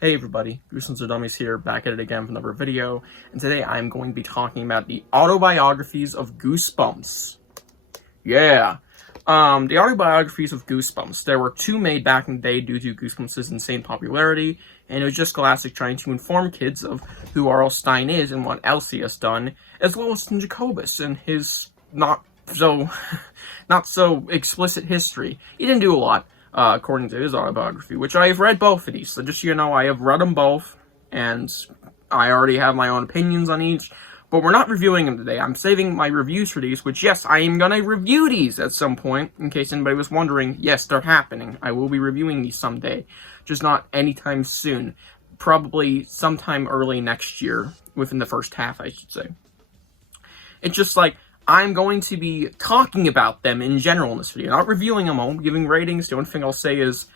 Hey everybody, Goosebumps are Dummies here, back at it again for another video, and today I'm going to be talking about the Autobiographies of Goosebumps. Yeah, the Autobiographies of Goosebumps. There were two made back in the day due to Goosebumps' insane popularity, and it was just Scholastic trying to inform kids of who R.L. Stine is and what else he has done, as well as Jacobus and his not so explicit history. He didn't do a lot. According to his autobiography, which I have read both of these, so just so you know, I have read them both, and I already have my own opinions on each, but we're not reviewing them today. I'm saving my reviews for these, which, yes, I am gonna review these at some point, in case anybody was wondering. Yes, they're happening. I will be reviewing these someday, just not anytime soon. Probably sometime early next year, within the first half, I should say. It's just like, I'm going to be talking about them in general in this video, not reviewing them all, giving ratings. The only thing I'll say is,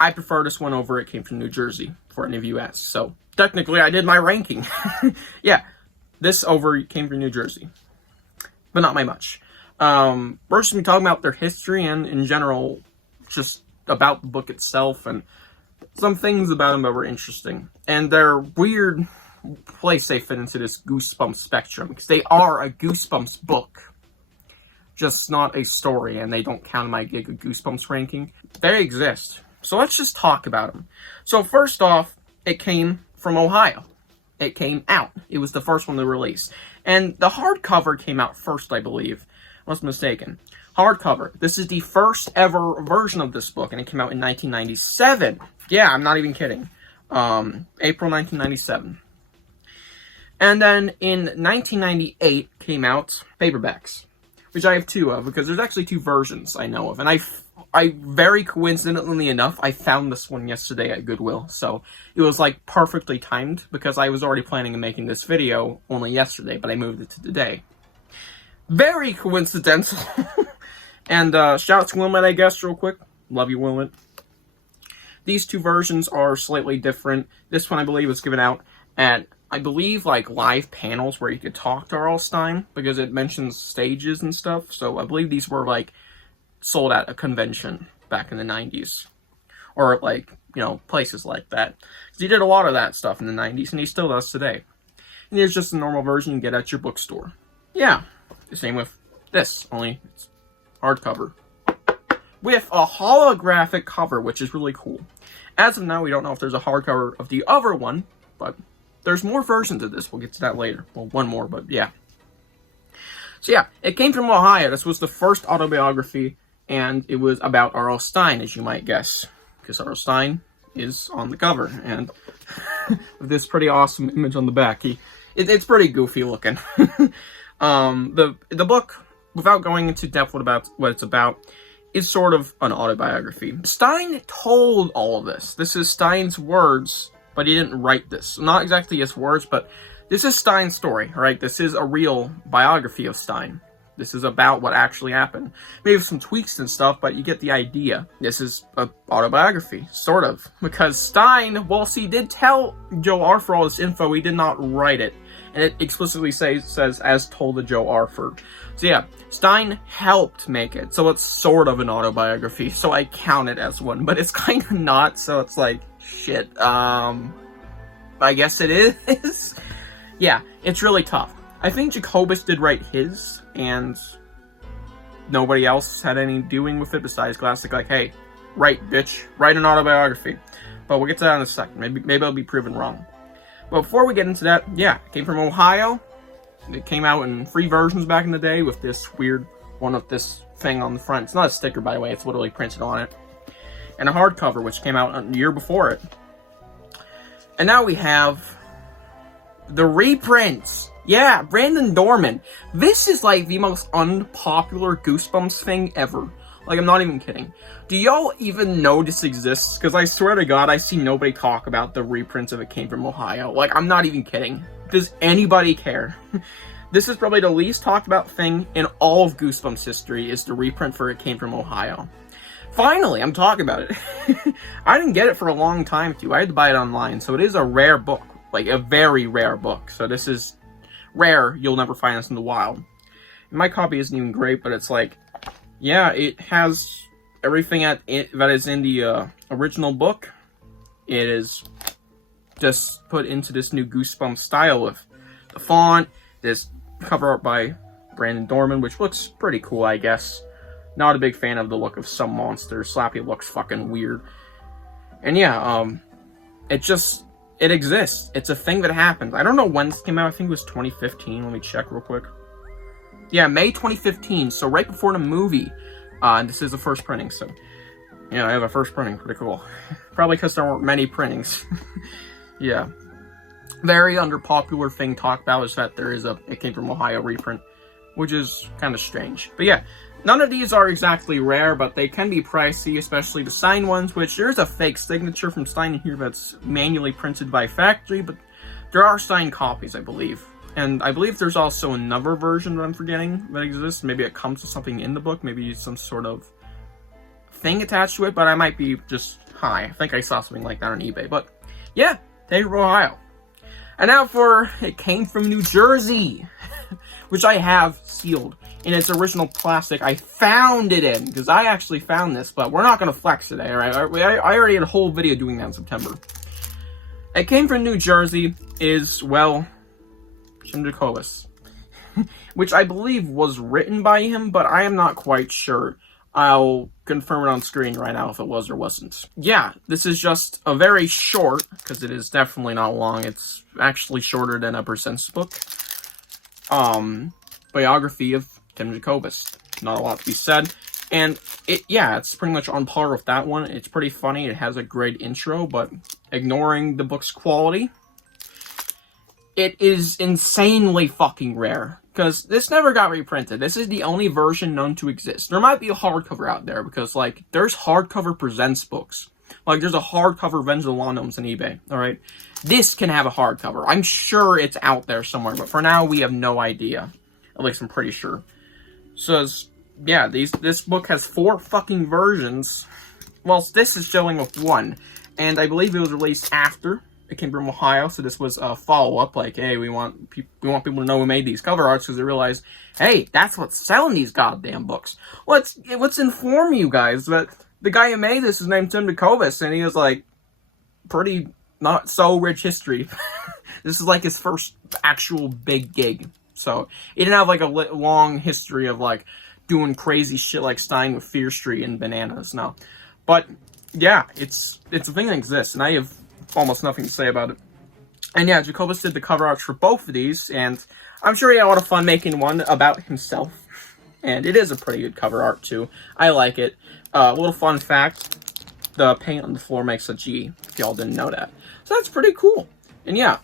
I prefer this one over It Came from New Jersey, for any of you ask. So, technically, I did my ranking. Yeah, this over It Came from New Jersey. But not by much. We're just going to be talking about their history and, in general, just about the book itself and some things about them that were interesting. And their weird place they fit into this Goosebumps spectrum, because they are a Goosebumps book, just not a story, and they don't count in my Gig of Goosebumps ranking. They exist, so let's just talk about them. So first off, it came from Ohio. It came out. It was the first one to release, and the hardcover came out first, I believe, unless I'm mistaken. Hardcover. This is the first ever version of this book, and it came out in 1997. Yeah, I'm not even kidding. April 1997. And then in 1998 came out paperbacks, which I have two of, because there's actually two versions I know of. And I very coincidentally enough, I found this one yesterday at Goodwill. So it was like perfectly timed, because I was already planning on making this video only yesterday, but I moved it to today. Very coincidental. And shout out to Wilmot, I guess, real quick. Love you, Wilmot. These two versions are slightly different. This one, I believe, was given out at, I believe, like, live panels where you could talk to R.L. Stine, because it mentions stages and stuff, so I believe these were, like, sold at a convention back in the 90s. Or, like, you know, places like that. Because he did a lot of that stuff in the 90s, and he still does today. And here's just a normal version you get at your bookstore. Yeah, the same with this, only it's hardcover. With a holographic cover, which is really cool. As of now, we don't know if there's a hardcover of the other one, but there's more versions of this. We'll get to that later. Well, one more, but yeah. So yeah, it came from Ohio. This was the first autobiography, and it was about R.L. Stine, as you might guess. Because R.L. Stine is on the cover, and with this pretty awesome image on the back. It's pretty goofy looking. The book, without going into depth what it's about, is sort of an autobiography. Stine told all of this. This is Stine's words, but he didn't write this. Not exactly his words, but this is Stine's story, alright? This is a real biography of Stine. This is about what actually happened. Maybe some tweaks and stuff, but you get the idea. This is an autobiography, sort of. Because Stine, whilst he did tell Joe Arthur all this info, he did not write it. And it explicitly says, as told to Joe Arthur. So yeah, Stine helped make it, so it's sort of an autobiography, so I count it as one, but it's kind of not, so it's like, shit, I guess it is? Yeah, it's really tough. I think Jacobus did write his, and nobody else had any doing with it besides Scholastic, like, hey, write, bitch, write an autobiography. But we'll get to that in a second, maybe I'll be proven wrong. But before we get into that, yeah, it came from Ohio. It came out in 3 versions back in the day with this weird one with this thing on the front. It's not a sticker, by the way, it's literally printed on it. And a hardcover, which came out a year before it. And now we have the reprints. Yeah, Brandon Dorman. This is like the most unpopular Goosebumps thing ever. Like, I'm not even kidding. Do y'all even know this exists? Because I swear to God, I see nobody talk about the reprints of It Came from Ohio. Like, I'm not even kidding. Does anybody care? This is probably the least talked about thing in all of Goosebumps history, is the reprint for It Came from Ohio. Finally, I'm talking about it. I didn't get it for a long time, too. I had to buy it online, so it is a rare book. Like, a very rare book. So this is rare. You'll never find this in the wild. And my copy isn't even great, but it's like, yeah, it has everything that is in the original book. It is just put into this new Goosebumps style with the font, this cover art by Brandon Dorman, which looks pretty cool, I guess. Not a big fan of the look of some monsters. Slappy looks fucking weird. And yeah, it exists. It's a thing that happens. I don't know when this came out. I think it was 2015. Let me check real quick. Yeah, May 2015. So right before the movie. And this is the first printing. So, yeah, I have a first printing. Pretty cool. Probably because there weren't many printings. Yeah. Very underpopular thing talked about is that there is a It Came From Ohio reprint, which is kind of strange. But yeah, none of these are exactly rare, but they can be pricey, especially the Stine ones, which there's a fake signature from Stine here that's manually printed by factory, but there are Stine copies, I believe. And I believe there's also another version that I'm forgetting that exists. Maybe it comes with something in the book, maybe some sort of thing attached to it, but I might be just high. I think I saw something like that on eBay. But yeah, Take from Ohio. And now for It Came From New Jersey, which I have sealed in its original plastic. I found it in, because I actually found this, but we're not going to flex today, alright? I already had a whole video doing that in September. It Came From New Jersey is, well, Jim Jacobus, which I believe was written by him, but I am not quite sure. I'll confirm it on screen right now if it was or wasn't. Yeah, this is just a very short, because it is definitely not long, it's actually shorter than a Percent's book, biography of Tim Jacobus. Not a lot to be said. And it's pretty much on par with that one. It's pretty funny. It has a great intro, but ignoring the book's quality, it is insanely fucking rare. Because this never got reprinted. This is the only version known to exist. There might be a hardcover out there, because, like, there's hardcover Presents books. Like, there's a hardcover Revenge of the Law Gnomes on eBay, alright? This can have a hardcover. I'm sure it's out there somewhere, but for now, we have no idea. At least I'm pretty sure. So, yeah, this book has 4 fucking versions. Well, this is showing with 1. And I believe it was released after It Came From Ohio, so this was a follow-up, like, hey, we want people to know who made these cover arts, because they realized, hey, that's what's selling these goddamn books. Let's inform you guys that the guy who made this is named Tim Jacobus, and he has, like, pretty not so rich history. This is, like, his first actual big gig. So, he didn't have, like, a long history of, like, doing crazy shit like Stine with Fear Street and Bananas, no. But, yeah, it's a thing that exists, and I have almost nothing to say about it. And yeah, Jacobus did the cover arts for both of these, and I'm sure he had a lot of fun making one about himself. And it is a pretty good cover art, too. I like it. A little fun fact, the paint on the floor makes a G, if y'all didn't know that. So that's pretty cool. And yeah,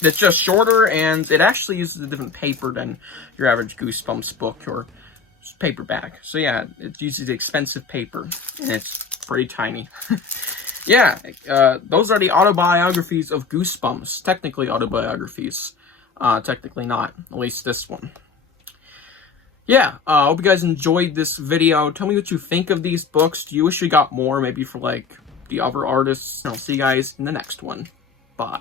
it's just shorter, and it actually uses a different paper than your average Goosebumps book or paperback. So yeah, it uses expensive paper, and it's pretty tiny. Yeah, those are the autobiographies of Goosebumps. Technically autobiographies. Technically not. At least this one. Yeah, I hope you guys enjoyed this video. Tell me what you think of these books. Do you wish you got more, maybe for, like, the other artists? And I'll see you guys in the next one. Bye.